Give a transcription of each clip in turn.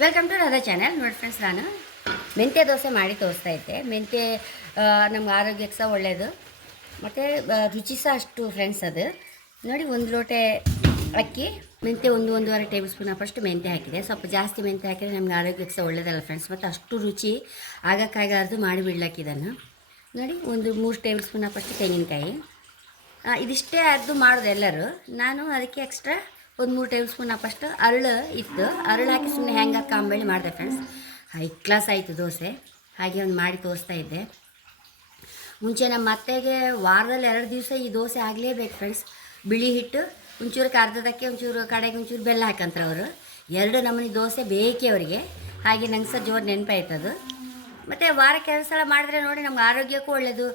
Welcome to Radha channel ನೋಡಿ friends ನಾನು ಮೆಂತ್ಯ ದೋಸೆ ಮಾಡಿ ತೋರಿಸ್ತಾ ಇದ್ದೆ. ಮೆಂತ್ಯ ನಮ್ಗೆ ಆರೋಗ್ಯಕ್ಕೆ ಸಹ ಒಳ್ಳೆಯದು ಮತ್ತು ರುಚಿ ಸಹ ಅಷ್ಟು ಫ್ರೆಂಡ್ಸ್ ಅದು. ನೋಡಿ, ಒಂದು ಲೋಟೆ ಅಕ್ಕಿ, ಮೆಂತ್ಯ ಒಂದು, ಒಂದೂವರೆ ಟೇಬಲ್ ಸ್ಪೂನ್ ಫಸ್ಟ್ ಮೆಂತ್ಯ ಹಾಕಿದೆ. ಸ್ವಲ್ಪ ಜಾಸ್ತಿ ಮೆಂತ್ಯ ಹಾಕಿದರೆ ನಮ್ಗೆ ಆರೋಗ್ಯಕ್ಕೆ ಸಹ ಒಳ್ಳೆಯದಲ್ಲ ಫ್ರೆಂಡ್ಸ್ ಮತ್ತು ಅಷ್ಟು ರುಚಿ ಆಗಕ್ಕಾಗಲಾರ್ದು ಮಾಡಿ ಬಿಡ್ಲಾಕಿದನ್ನು ನೋಡಿ, ಒಂದು ಮೂರು ಟೇಬಲ್ ಸ್ಪೂನ್ ಫಸ್ಟ್ ತೆಂಗಿನಕಾಯಿ. ಇದಿಷ್ಟೇ ಅದು ಮಾಡೋದು ಎಲ್ಲರೂ. ನಾನು ಅದಕ್ಕೆ ಎಕ್ಸ್ಟ್ರಾ ಒಂದು ಮೂರು ಟೇಬಲ್ ಸ್ಪೂನ್ ಫಸ್ಟ್ ಅರಳು ಇತ್ತು. ಅರಳು ಹಾಕಿ ಸುಮ್ಮನೆ ಹೆಂಗೆ ಹಾಕಿ ಮಾಡಿದೆ ಫ್ರೆಂಡ್ಸ್ ಹೈ ಕ್ಲಾಸ್ ಆಯಿತು ದೋಸೆ. ಹಾಗೆ ಒಂದು ಮಾಡಿ ತೋರಿಸ್ತಾ ಇದ್ದೆ. ಮುಂಚೆ ನಮ್ಮ ಅತ್ತೆಗೆ ವಾರದಲ್ಲಿ ಎರಡು ದಿವಸ ಈ ದೋಸೆ ಆಗಲೇಬೇಕು ಫ್ರೆಂಡ್ಸ್ ಬಿಳಿ ಹಿಟ್ಟು, ಒಂಚೂರು ಕರ್ದದಕ್ಕೆ ಒಂಚೂರು ಕಡೆಗೆ ಒಂಚೂರು ಬೆಲ್ಲ ಹಾಕಂತಾರೆ ಅವರು. ಎರಡು ನಮೂನಿ ದೋಸೆ ಬೇಕೇ ಅವರಿಗೆ. ಹಾಗೆ ನಂಗೆ ಸಹ ಜೋರು ನೆನಪಾಯ್ತದು ಮತ್ತು ವಾರಕ್ಕೆ ಎರಡು ಸಲ ಮಾಡಿದ್ರೆ ನೋಡಿ ನಮ್ಗೆ ಆರೋಗ್ಯಕ್ಕೂ ಒಳ್ಳೆಯದು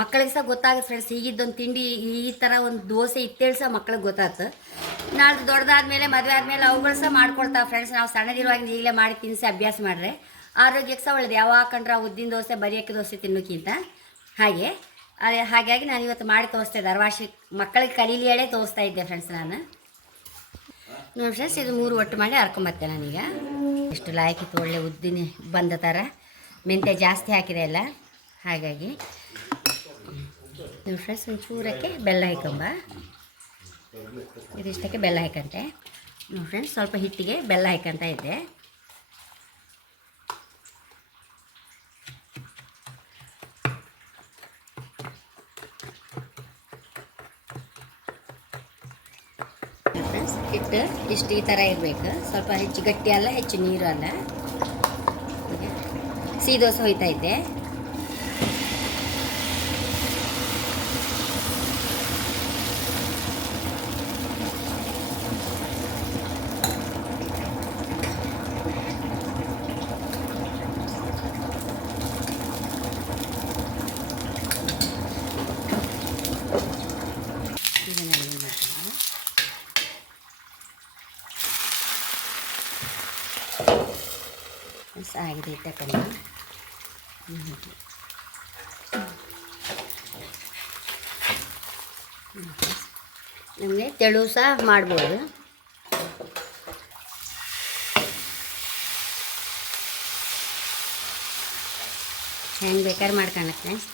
ಮಕ್ಕಳಿಗೆ ಸಹ ಗೊತ್ತಾಗುತ್ತೆ ಫ್ರೆಂಡ್ಸ್ ಈಗಿದ್ದೊಂದು ತಿಂಡಿ, ಈ ಥರ ಒಂದು ದೋಸೆ ಇತ್ತೇಳಿ ಸಹ ಮಕ್ಳಿಗೆ ಗೊತ್ತಾಗ್ತದೆ ನಾಳೆ ದೊಡ್ಡದಾದ್ಮೇಲೆ ಮದುವೆ ಆದಮೇಲೆ ಅವುಗಳು ಸಹ ಮಾಡ್ಕೊಳ್ತಾವೆ ಫ್ರೆಂಡ್ಸ್ ನಾವು ಸಣ್ಣದಿರುವಾಗ ಈಗಲೇ ಮಾಡಿ ತಿನ್ನಿಸಿ ಅಭ್ಯಾಸ ಮಾಡಿದ್ರೆ ಆರೋಗ್ಯಕ್ಕೆ ಸಹ ಒಳ್ಳೇದು. ಯಾವಾಗ ಕಂಡ್ರೆ ಉದ್ದಿನ ದೋಸೆ, ಬರಿಯಕ್ಕೆ ದೋಸೆ ತಿನ್ನೋಕ್ಕಿಂತ ಹಾಗೆ. ಅದೇ ಹಾಗಾಗಿ ನಾನು ಇವತ್ತು ಮಾಡಿ ತೋರಿಸ್ತಾ ಇದ್ದೆ. ಅರವಾಶಿ ಮಕ್ಕಳಿಗೆ ಕಲೀಲಿ ಹೇಳೇ ತೋರಿಸ್ತಾ ಇದ್ದೆ ಫ್ರೆಂಡ್ಸ್ ನಾನು. ನೋಡಿ ಫ್ರೆಂಡ್ಸ್ ಇದು ಮೂರು ಒಟ್ಟು ಮಾಡಿ ಹರ್ಕೊಂಬತ್ತೆ ನಾನೀಗ. ಎಷ್ಟು ಲಾಯಕಿತ್ತು ಒಳ್ಳೆ ಉದ್ದಿನ ಬಂದ ಥರ ಮೆಂತ್ಯ ಜಾಸ್ತಿ ಹಾಕಿದೆ ಅಲ್ಲ? ಹಾಗಾಗಿ. ನೀವು ಫ್ರೆಶ್ ಒಂದು ಚೂರಕ್ಕೆ ಬೆಲ್ಲ ಹಾಕೊಂಬ. ಇದಿಷ್ಟಕ್ಕೆ ಬೆಲ್ಲ ಹಾಕಂತೆ. ನೋಡಿ ಫ್ರೆಂಡ್ಸ್ ಸ್ವಲ್ಪ ಹಿಟ್ಟಿಗೆ ಬೆಲ್ಲ ಹಾಕಂತ ಇದ್ದೆ. ಫ್ರೆಂಡ್ಸ್ ಹಿಟ್ಟು ಇಷ್ಟು ಈ ಥರ ಇರಬೇಕು. ಸ್ವಲ್ಪ ಹೆಚ್ಚು ಗಟ್ಟಿ ಅಲ್ಲ, ಹೆಚ್ಚು ನೀರು ಅಲ್ಲ. ಸಿಹಿ ದೋಸೆ ಹೋಯ್ತಾ ಇದ್ದೆ ಇದನ್ನ ready ಮಾಡ್ಕೊಳ್ಳೋಣ. ಫ್ರೆಂಡ್ಸ್ ಆಗಿದೆ ಇಟ್ಟಕ್ಕಲ್ಲ ನಮಗೆ ತೆಳು ಸಹ ಮಾಡ್ಬೋದು. ಹೆಂಗೆ ಬೇಕಾದ್ರೆ ಮಾಡ್ಕೊಳಕ್ಕೆ ಫ್ರೆಂಡ್ಸ್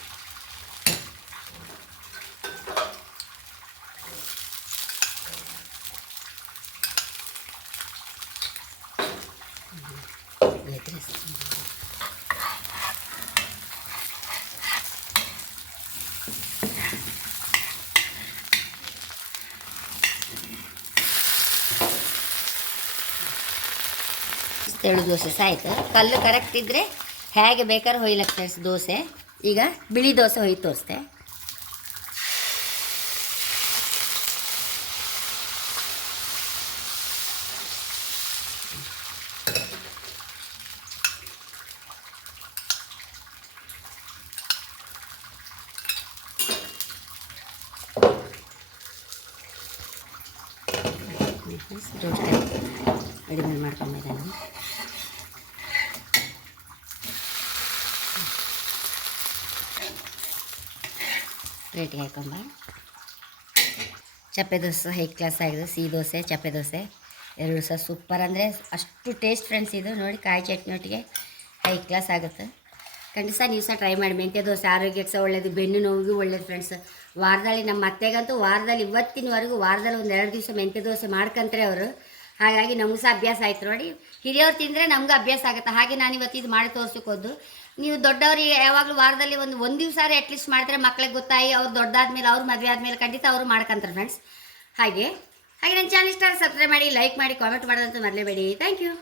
ತೆಳು ದೋಸೆ ಸಹ ಆಯ್ತು. ಕಲ್ಲು ಕರೆಕ್ಟ್ ಇದ್ದರೆ ಹೇಗೆ ಬೇಕಾದ್ರೆ ಹೊಯ್ಲಕ್ಕೆ ಫ್ರೆಂಡ್ಸ್ ದೋಸೆ. ಈಗ ಬಿಳಿ ದೋಸೆ ಹೊಯ್ ತೋರಿಸ್ದೆ ರೋಸ್ಟ್ ರೆಡಿ ಮಾಡ್ಕೊಂಡಿದ್ದಾನೆ ಪ್ಲೇಟಿಗೆ ಹಾಕೊಂಬ. ಚಪ್ಪೆ ದೋಸೆ, ಹೈ ಕ್ಲಾಸ್ ಆಗಿದೆ ಸಿಹಿ ದೋಸೆ, ಚಪ್ಪೆ ದೋಸೆ. ಎರಡು ಸಹ ಸೂಪರ್ ಅಂದರೆ ಅಷ್ಟು ಟೇಸ್ಟ್ ಫ್ರೆಂಡ್ಸ್ ಇದು. ನೋಡಿ ಕಾಯಿ ಚಟ್ನಿ ಒಟ್ಟಿಗೆ ಹೈ ಕ್ಲಾಸ್ ಆಗುತ್ತೆ. ಖಂಡಿತ ನೀವು ಸಹ ಟ್ರೈ ಮಾಡಿ. ಮೆಂತ್ಯ ದೋಸೆ ಆರೋಗ್ಯಕ್ಕೆ ಸಹ ಒಳ್ಳೆಯದು ಬೆನ್ನು ನೋವಿಗೂ ಒಳ್ಳೇದು ಫ್ರೆಂಡ್ಸ್ ವಾರದಲ್ಲಿ ನಮ್ಮ ಅತ್ತೆಗಂತೂ ವಾರದಲ್ಲಿ ಇವತ್ತಿನವರೆಗೂ ವಾರದಲ್ಲಿ ಒಂದು ಎರಡು ದಿವಸ ಮೆಂತ್ಯ ದೋಸೆ ಮಾಡ್ಕೊಂತಾರೆ ಅವರು. ಹಾಗಾಗಿ ನಮಗೂ ಸಹ ಅಭ್ಯಾಸ ಆಯ್ತು ನೋಡಿ. ಹಿರಿಯವ್ರು ತಿಂದರೆ ನಮಗೂ ಅಭ್ಯಾಸ ಆಗುತ್ತೆ. ಹಾಗೆ ನಾನು ಇವತ್ತು ಇದು ಮಾಡಿ ತೋರಿಸ್ಕೋದು ನೀವು ದೊಡ್ಡವರಿಗೆ ಯಾವಾಗಲೂ ವಾರದಲ್ಲಿ ಒಂದು ಒಂದು ದಿವಸ ಅಟ್ಲೀಸ್ಟ್ ಮಾಡಿದ್ರೆ ಮಕ್ಳಿಗೆ ಗೊತ್ತಾಗಿ ಅವ್ರು ದೊಡ್ಡಾದ್ಮೇಲೆ, ಅವ್ರು ಮದುವೆ ಆದಮೇಲೆ ಖಂಡಿತ ಅವರು ಮಾಡ್ಕೊಂತಾರೆ ಫ್ರೆಂಡ್ಸ್ ಹಾಗೆ. ಹಾಗೆ ನನ್ನ ಚಾನಲ್ ಇಷ್ಟ ಸಬ್ಸ್ಕ್ರೈಬ್ ಮಾಡಿ ಲೈಕ್ ಮಾಡಿ ಕಾಮೆಂಟ್ ಮಾಡೋದಂತೂ ಮರಲೇಬೇಡಿ. Thank you